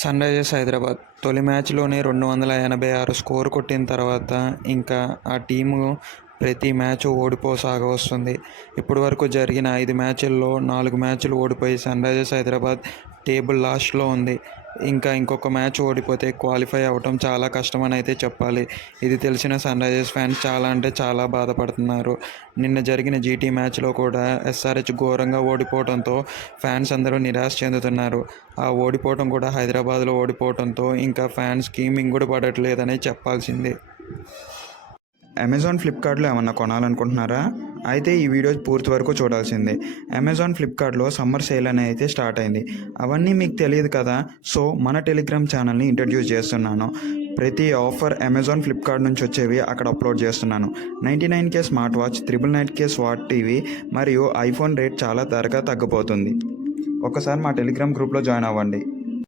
Sun Risers Hyderabad తొలి మ్యాచ్లోనే 286 score కొట్టిన తర్వాత ఇంకా ఆ టీము ప్రతి మ్యాచ్ ఓడిపోసాగవస్తుంది. ఇప్పటి వరకు జరిగిన 5 మ్యాచ్ల్లో 4 మ్యాచ్లు ఓడిపోయి సన్ రైజర్స్ హైదరాబాద్ టేబుల్ లాస్ట్లో ఉంది. ఇంకొక మ్యాచ్ ఓడిపోతే క్వాలిఫై అవ్వటం చాలా కష్టమని అయితే చెప్పాలి. ఇది తెలిసిన సన్ రైజర్స్ ఫ్యాన్స్ చాలా అంటే చాలా బాధపడుతున్నారు. నిన్న జరిగిన జీటీ మ్యాచ్లో కూడా ఎస్ఆర్హెచ్ ఘోరంగా ఓడిపోవడంతో ఫ్యాన్స్ అందరూ నిరాశ చెందుతున్నారు. ఆ ఓడిపోవడం కూడా హైదరాబాద్లో ఓడిపోవడంతో ఇంకా ఫ్యాన్స్కి మింగుడు పడట్లేదని చెప్పాల్సిందే. అమెజాన్, ఫ్లిప్కార్ట్లో ఏమన్నా కొనాలనుకుంటున్నారా? అయితే ఈ వీడియో పూర్తి వరకు చూడాల్సిందే. అమెజాన్, ఫ్లిప్కార్ట్లో సమ్మర్ సేల్ అనేది అయితే స్టార్ట్ అయింది. అవన్నీ మీకు తెలియదు కదా. సో మన టెలిగ్రామ్ ఛానల్ని ఇంట్రడ్యూస్ చేస్తున్నాను. ప్రతి ఆఫర్ అమెజాన్, ఫ్లిప్కార్ట్ నుంచి వచ్చేవి అక్కడ అప్లోడ్ చేస్తున్నాను. 99K smart watch, 999K smart TV మరియు ఐఫోన్ రేట్ చాలా త్వరగా తగ్గిపోతుంది. ఒకసారి మా టెలిగ్రామ్ గ్రూప్లో జాయిన్ అవ్వండి.